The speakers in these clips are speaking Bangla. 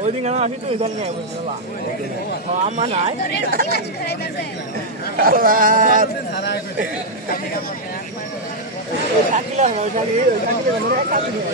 ওই দিন কেন আসি তুই দল নিয়ে বলছিল আমার নাই থাকিলাম ওই শাড়ি ওই থাকিলে মনে হয় কাজ নিয়ে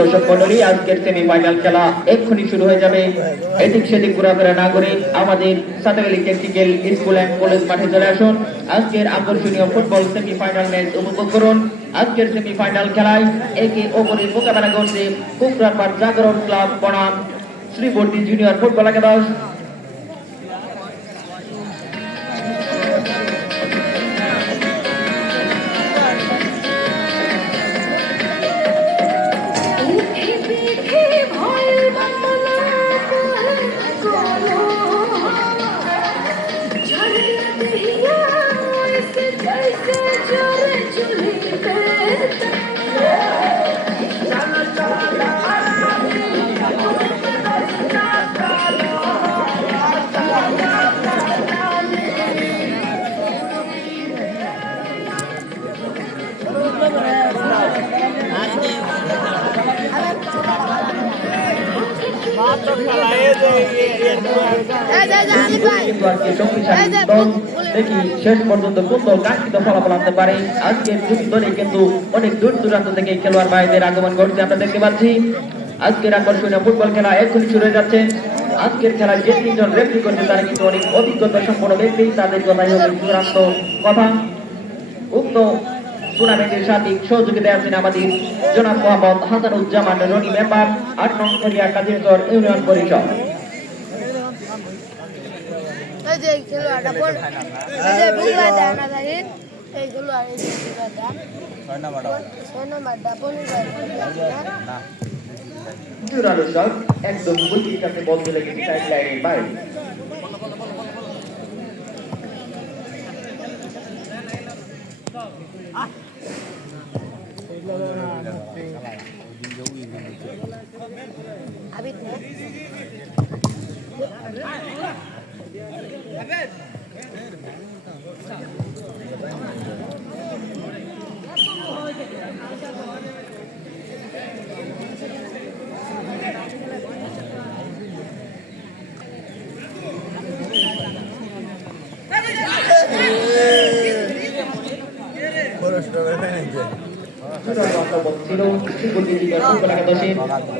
দর্শক মন্ডলী, আজকের সেমিফাইনাল খেলা এক্ষুনি শুরু হয়ে যাবে। এদিক সেদিক ঘোরাফেরা না করে আমাদের সাতাগালি টেকনিক্যাল স্কুল অ্যান্ড কলেজ মাঠে চলে আসুন। আজকের আকর্ষণীয় ফুটবল সেমিফাইনাল ম্যাচ উপভোগ করুন। আজকের সেমিফাইনাল খেলায় একে অপরের মোকাবেলা করছে কুকরারপাড় জাগরণ ক্লাব বনাম শ্রীবর্তী জুনিয়র ফুটবল একাদশ। দেখি শেষ পর্যন্ত কোন দল কাঙ্ক্ষিত ফলাফল আনতে পারে। আজকের দুটি দলে কিন্তু অনেক দূর দূরান্ত থেকে খেলোয়াড় ভাইদের আগমন ঘটছে, আমরা দেখতে পাচ্ছি। আজকের আকর্ষণীয় ফুটবল খেলা এক্ষুনি শুরু হয়ে যাচ্ছে। আজকের খেলায় যে তিনজন রেফারি করছে তারা কিন্তু অনেক অভিজ্ঞতা সম্পন্ন ব্যক্তি, তাদের কথাই হবে চূড়ান্ত কথা। উক্ত টুর্নামেন্টের সার্বিক সহযোগিতায় আছেন আমাদের জনাব মোহাম্মদ হাসানুজ্জামান রনি, মেম্বার ৮ নং করিয়া কাজিরচর ইউনিয়ন পরিষদ। জোরালো শট, একদম গোলকির কাছে বল চলে গেছে সাইড লাইনের বাইরে।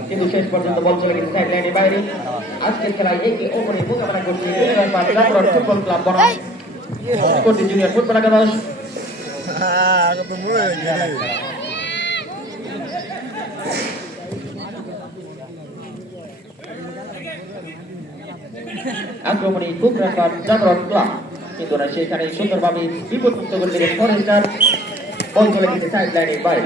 কিন্তু শেষ পর্যন্ত বল চলে গেছে সাইড লাইনের বাইরে। আজকের খেলায় একে অপরের মোকাবেলা করছে ফুটবল ক্লাব বনাম জুনিয়র ফুটবল একাদশ। আক্রমণী কুকরারপাড় জাগরণ ক্লাব, কিন্তু না সেখানে সুন্দরভাবে বিপদমুক্ত করে দিলেন ফরেস্টার। বল চলে গেছে সাইড লাইনের বাইরে।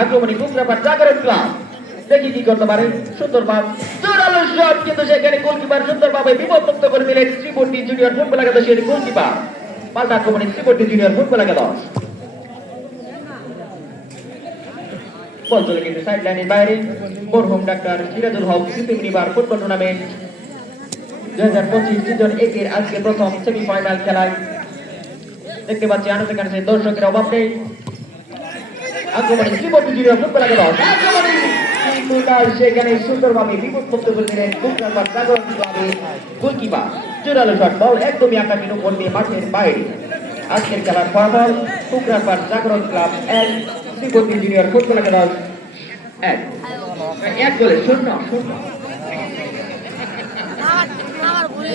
আক্রমণী কুকরাপার জাগরণ ক্লাব দেখি কি করতে পারে সুন্দর পাস জোরালো শট কিন্তু সেখানে গোলকিপার সুন্দরভাবে বিপদমুক্ত করে দিলেন শ্রীবর্তী জুনিয়র ফুটবল একাদশের গোলকিপার পাল্টা আক্রমণে শ্রীবর্তী জুনিয়র ফুটবল একাদশ বল চলে কিন্তু সাইড লাইনের বাইরে মরহুম ডাক্তার সিরাজুল হক সিপিএম নিবার ফুটবল টুর্নামেন্ট 2025 সিজন 1 এর আজকে প্রথম সেমিফাইনাল খেলায় দেখতে পাচ্ছি আনন্দ কাছে দর্শকের অভাব নেই আক্রমণে শ্রীবর্তী জুনিয়র ফুটবল একাদশ সেখানে সুন্দরভাবে বিপদমুক্ত করে দিলেন কুকরাপার জাগরণ ক্লাবের গোলকিপার জোরালো শট বল একদমই আকাশের উপর দিয়ে মাঠের বাইরে আজকের খেলার ফলাফল কুকরাপার জাগরণ ক্লাব 1 শ্রীবর্তী জুনিয়র ফুটবল একাদশ 1 গোলে 0 আমার ভুলে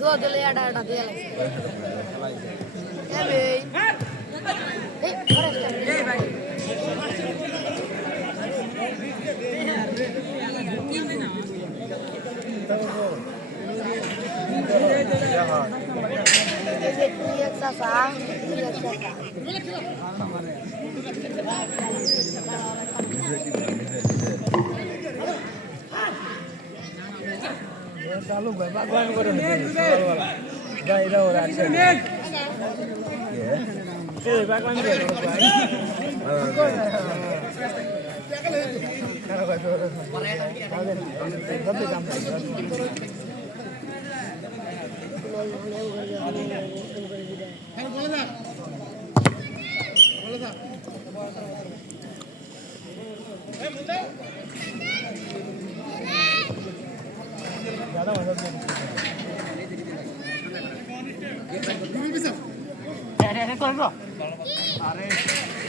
দো দলে আডা আডা দিয়ে লাগছে এই ফরেস্ট এই ভাই ચાલુ ભાઈ ભગવાન કરો ભાઈ રહો રાખશે એ ભગવાન કરો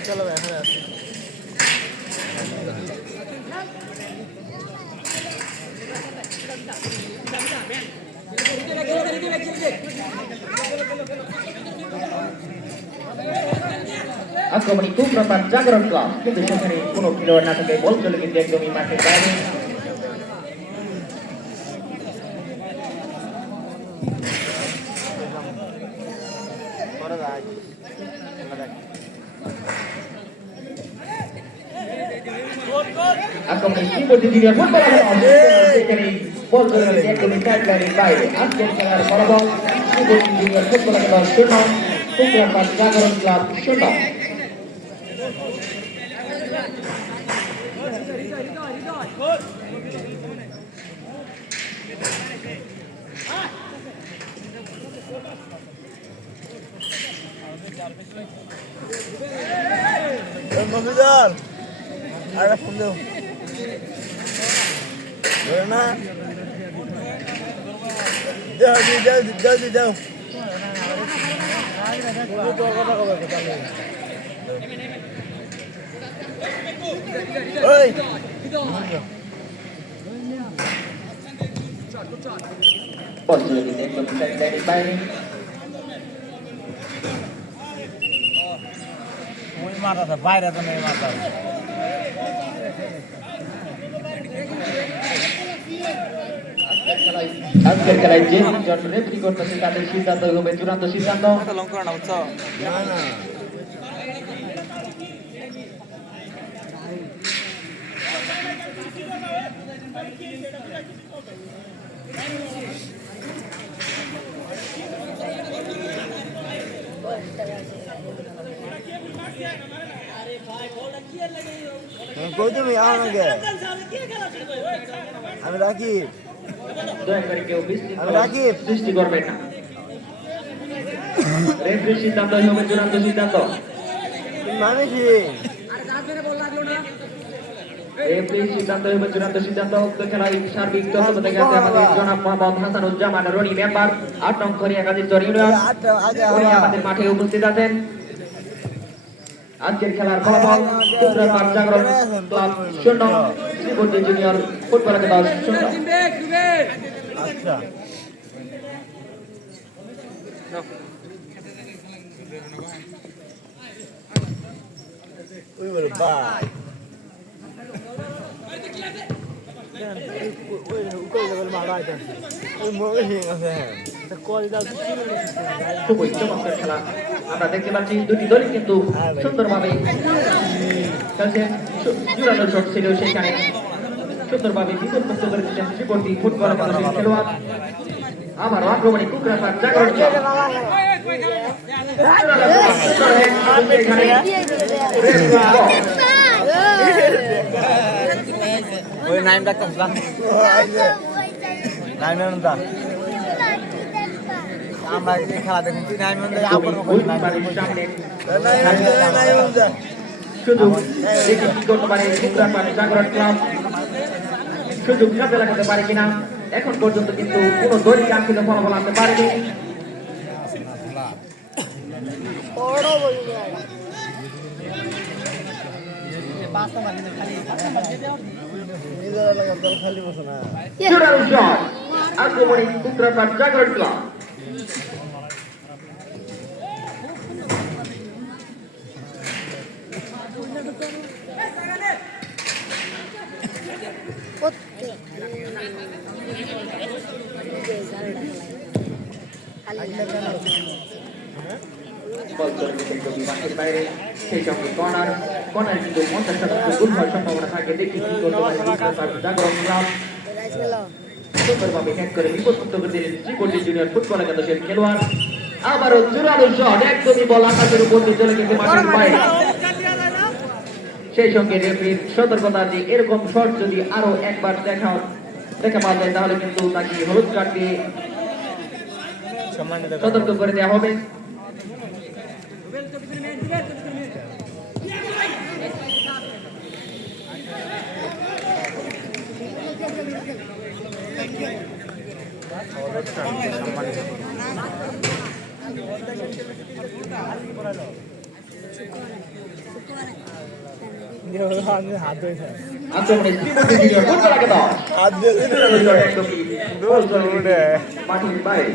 चलो আক্রমণী কুকরাপার জাগরণ ক্লাব কিন্তু সেখানে কোনো খেলোয়াড় না থাকে বল চলে কিন্তু একদমই মাঠের বাইরে আক্রমণী শ্রীবর্তী জুনিয়র ফুটবল সেখানে বল চলে গেছে একদমই সাইড লাইনের বাইরে আজকের খেলার ফলাফল শ্রীবর্তী জুনিয়র ফুটবল একাদশ 0 কুকরাপার জাগরণ ক্লাব 0 মমিদার আর ফোন দাও না জলদি দাও ওই বল চলে গেছে একদমই সাইড লাইনের বাইরে মাথা বাইরে তো নেই মাথা আজকের খেলায় যে তিনজন রেফারি করতেছে তাদের সিদ্ধান্ত হবে চূড়ান্ত সিদ্ধান্ত না না কই তুমি আমার আগে আমি রাখি দয়া করে কেউ সৃষ্টি করবেন না রেফারি সিদ্ধান্ত হবে চূড়ান্ত সিদ্ধান্ত মানে কি রেফারি সিদ্ধান্ত হবে চূড়ান্ত সিদ্ধান্ত উক্ত খেলায় সার্বিক তত্ত্বাবধানে আছে আমাদের জনাব মোহাম্মদ হাসানুজ্জামান রনি মেম্বার 8 নং খরিয়া গাজীচর ইউনিয়ন উনি আমাদের মাঠে উপস্থিত আছেন আজকের খেলার ফলাফল কুকরাপার জাগরণ ক্লাব 0 শ্রীবর্তী জুনিয়র ফুটবল একাদশ 0। আচ্ছা ওই বলো বাই খুবই চমৎকার খেলা আমরা দেখতে পাচ্ছি দুটি দলই কিন্তু সুন্দরভাবে খেলছে। জোরালো শট ছিল সেখানে সুন্দরভাবে বিপদমুক্ত করে দিচ্ছেন শ্রীবর্তী ফুটবল একাদশের খেলোয়াড়। আবার আক্রমণে কুকরাপার জাগরণ ক্লাব ওই নাইম ডাক্তার নাইম আমরা খেলা দেখুন তুই নাইম সুযোগ দেখি কি করতে পারে কুকরাপার জাগরণ ক্লাব, সুযোগ কাজে লাগাতে পারে কিনা। এখন পর্যন্ত কিন্তু কোন দলই কাঙ্ক্ষিত ফলাফল আনতে পারেনি। জোরালো শট আক্রমণে কুকরাপার জাগরণ ক্লাব। বল চলে গেছে বিভাগের বাইরে, সেই সঙ্গে কর্নার কিন্তু 50% গোল হওয়ার সম্ভাবনা থাকে। দেখি কি করতে পারে কুকরাপার জাগরণ ক্লাব। সুন্দরভাবে হ্যাক করে বিপদমুক্ত করে দিলেন শ্রীবর্তী জুনিয়র ফুটবল একাদশের খেলোয়াড়। আবারও জোরালো শট, একদমই বল আকাশের উপর দিয়ে চলে গেছে মাঠের বাইরে। সেই সঙ্গে রেফারির সতর্কতা যে এরকম শট যদি আরো একবার দেখা পাওয়া যায় তাহলে কিন্তু তাকে হলুদ কার্ড দিয়ে সতর্ক করে দেওয়া হবে। আক্রমণে শ্রীবর্তী জুনিয়র ফুটবল একাদশ মাঠের বাইরে।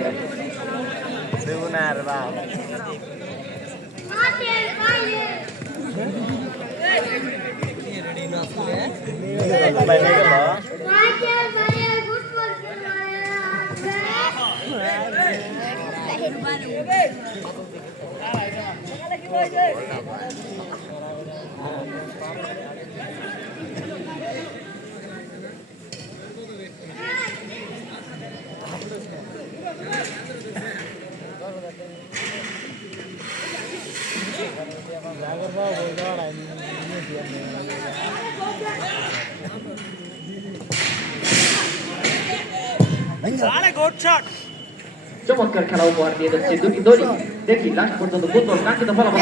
চমৎকার খেলা উপহার দিয়ে যাচ্ছে দুটি দলই। দেখি লাস্ট পর্যন্ত ফুটবল কাঙ্ক্ষিত ফলাফল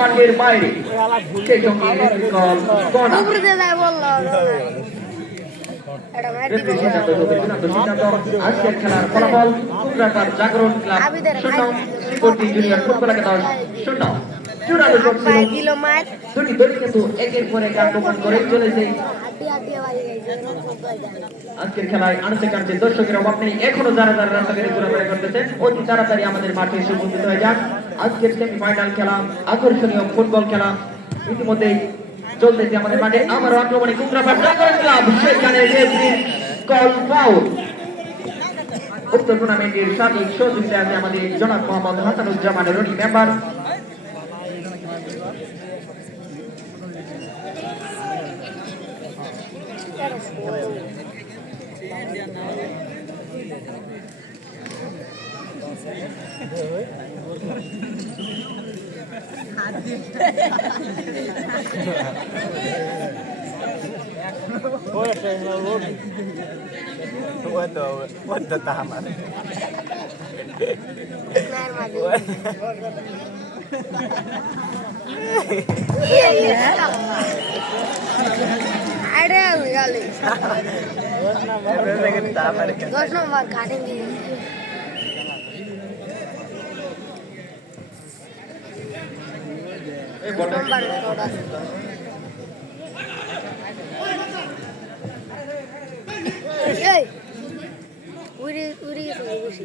মাঠের বাইরে। সেই সঙ্গে আজকের খেলার ফলাফল কুকরাপার জাগরণ ক্লাব 0 শ্রীবর্তী জুনিয়র ফুটবল একাদশ 0। জোরালো শট ছিল, দুটি দল কিন্তু একের পর এক আক্রমণ করে চলেছে। আজকের খেলায় আনতে কানতে দর্শকের অভাব নেই। এখনো যারা রাস্তাঘাটে ঘোরাফেরা করতেছেন অতি তাড়াতাড়ি আমাদের মাঠে এসে উপস্থিত হয়ে যান। আজকের সেমিফাইনাল খেলা, আকর্ষণীয় ফুটবল খেলা ইতিমধ্যেই চলতেছে আমাদের মাঠে। আবারও আক্রমণে কুকরাপার জাগরণ ক্লাব, সেখানে কল ফাউল। উক্ত টুর্নামেন্টের সার্বিক সহযোগিতা আছে আমাদের জনাব Mohammad Hasanuzzaman Roni member. What taman? आइडे गाली 10 नंबर काटेंगे नंबर थोड़ा ए उरी उरी उरी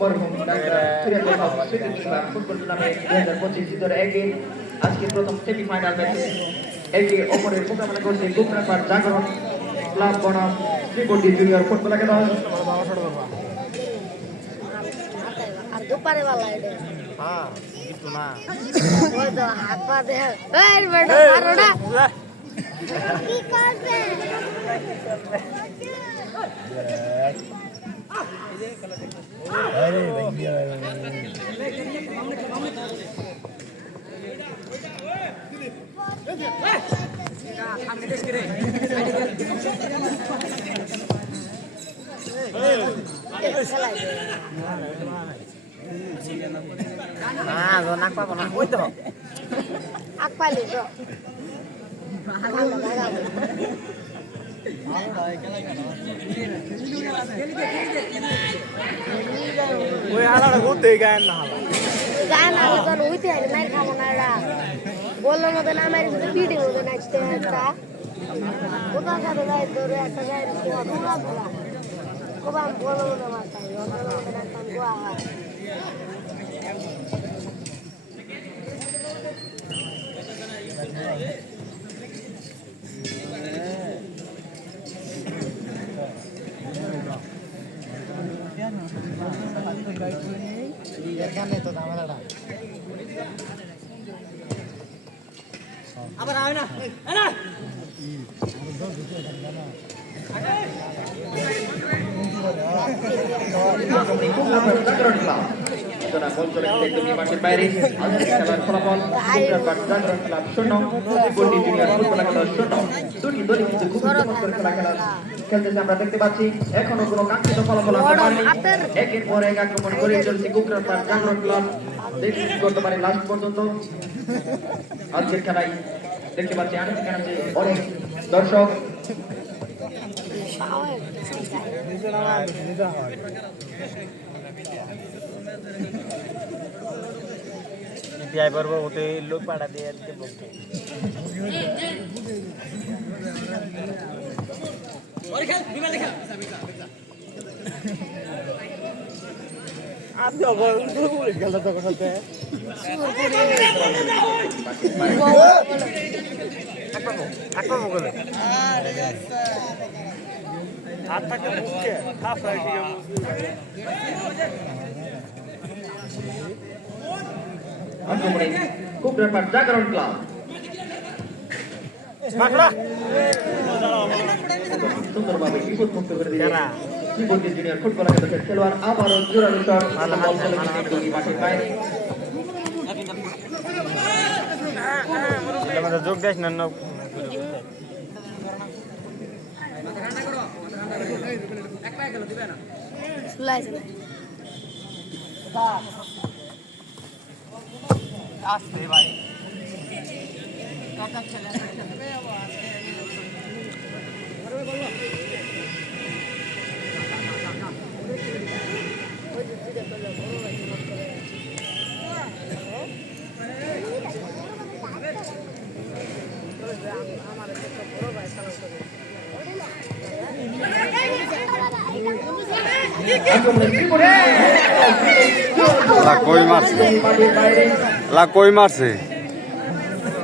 মরহুম ডাক্তার সুরেন্দ্র হক স্মৃতি কিংবা ফুটবল টুর্নামেন্ট 2025 জিতর একে আজকে প্রথম সেমিফাইনাল ম্যাচে একে অপরের মোকাবেলা করছে গোপরাপাড় জাগরণ ক্লাব বনাম শ্রীবর্দী জুনিয়র ফুটবল একাদশ আর দুপারে वाला आइडे हां gitu ना वो तो हाथ पा दे ए बेटा मारो ना की कर दे अरे भैया nah lo nak apa nak itu apa lu bro ওই হালাটা ঘুরতে গায় না হালা গান আলো তো হইতে আরে মার খাবো না রা বললো মত না মারি তো ভিডিও মত নাচতে একটা ওটা সাথে গায় ধরে একটা গায় পুরো পুরো কোবা বলো না মাথা ওটা না কাম গোয়া এখানে তো ঝামেলাটা আবার আয় না না জাগরণ ক্লাব সুতরাং বল চলে গেছে একদমই মাঠের বাইরে আজকের খেলার ফলাফল গোপরাপাড় জাগরণ ক্লাব 0 শ্রীবর্দী জুনিয়র ফুটবল একাদশ 0 দুটি দলই কিন্তু খুব চমৎকার খেলা খেলতেছে আমরা দেখতে পাচ্ছি এখনো কোনো কাঙ্ক্ষিত ফলাফল আসতে পারেনি একের পর এক আক্রমণ করে চলছে গোপরাপাড় জাগরণ ক্লাব দেখি কি করতে পারে লাস্ট পর্যন্ত আজকের খেলায় দেখতে পাচ্ছি আনন্দ কানাচে অনেক দর্শক ইতিহাস পর্ব হতে লোক পাড়া দিয়ে বলতে আপনি অগল পুলিশ খেলতে তো করতে আকবা বলে আত্মাকে মুখে হাফ রাখি আক্রমণে গোপরাপাড় জাগরণ ক্লাব সুন্দরভাবে বিপদমুক্ত করে দিলেন শ্রীবর্দী জুনিয়র ফুটবল একাদশের খেলোয়াড় আবারও জোরালো শট বল চলে গেছে একদমই মাঠের বাইরে আমাদের যোগ দেশ না আসতে ভাই La koi marse.